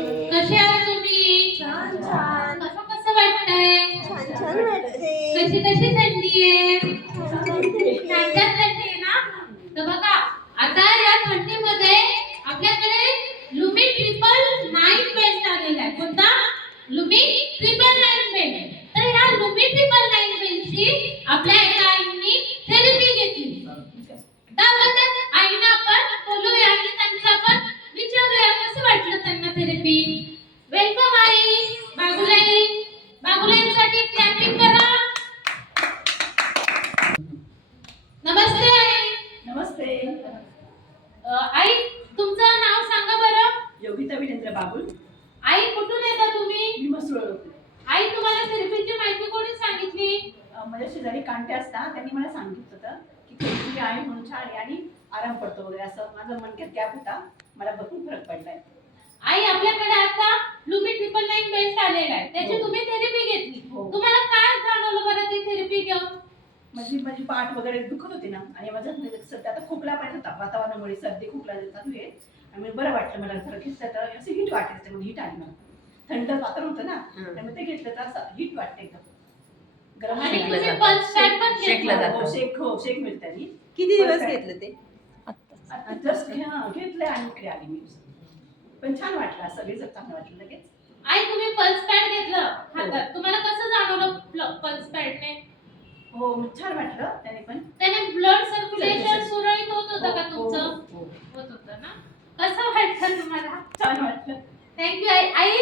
कसे आहात तुम्ही? छान छान कसं कसं वाटतंय? छान छान वाटते. कशी कशी थंडी आहे? छान छान थंडी. छान छान थंडी आहे ना? तर बघा आता या थंडीमध्ये आपल्याकडे लुमी 999 बेल्ट आलेला आहे. कोणता? Lumii 999 belt. तर ह्या लुमी 999 बेल्टची आपल्या एका आईंनी थेरपी घेतली. त्याबद्दल आईना आपण बोलूया आणि त्यांचं आपण विचारूया कसं वाटलं त्यांना थेरपी. वेलकम आई. बागुलाईसाठी क्लॅपिंग करा. नमस्ते आई. नमस्ते. आई तुमचं नाव सांगा बरं. योगिता विरेंद्र बाबुल. आई कुठून येता तुम्ही? मी मसरूळ होते. आई तुम्हाला थेरपीची माहिती कोणी सांगितली? माझ्या शेजारी कांटे असतात त्यांनी मला सांगितलं होतं की थेरपी आहे म्हणून छान आहे आणि आराम पडतो वगैरे असं. माझं मणक्यात गॅप होता, मला भरपूर फरक पडलाय. आई आपल्याकडे आता लुमी 999 बेल्ट आलेला आहे. त्याची तुम्ही थेरपी घेतली. हो. तुम्हाला काय जाणवलं बरं ती थेरपी घेऊन? माझी पाठ वगैरे दुखत होती ना आणि माझं सध्या आता खोकला पण होता वातावरणामुळे. सर्दी खोकला चालू आहे आणि बरं वाटलं मला. जरा घेतलं तर असं हिट वाटायचं, म्हणून हिट आली मला. थंड वातावरण होतं ना त्यामुळे ते घेतलं तर असं हिट वाटते एकदम. गरम आणि शेकलं तुम्ही जातं. पल्स पॅड पण शेकलं घेतला. जातं. शेक मिळतं. किती दिवस घेतलं ते? जस्ट घेतलंय आणि इकडे आली मी. पण छान वाटलं, असं रिझल्ट चांगलं वाटलं लगेच. आई तुम्ही पल्स पॅड घेतलं हातात. तुम्हाला कसं जाणवलं पल्स पॅडने? हो छान वाटलं त्याने पण. त्याने ब्लड सर्क्युलेशन सुरळीत होत होतं का तुमचं? हो. होत होतं ना? कसं वाटलं तुम्हाला? छान वाटलं. थँक्यू आई. आई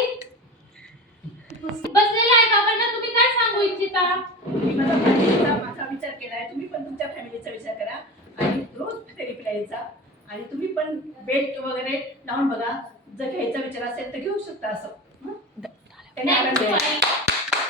बसलेल्या आई बाबांना तुम्ही काय सांगू इच्छिता? मी माझा विचार केलाय. तुम्ही पण तुमच्या फॅमिलीचा विचार करा आणि रोज थेरपीला यायचा. आणि तुम्ही पण बेल्ट वगैरे लावून बघा. जर घ्यायचा विचार असेल तर घेऊ शकता असं. त्याने आराम थँक्यू मिळेल. आई.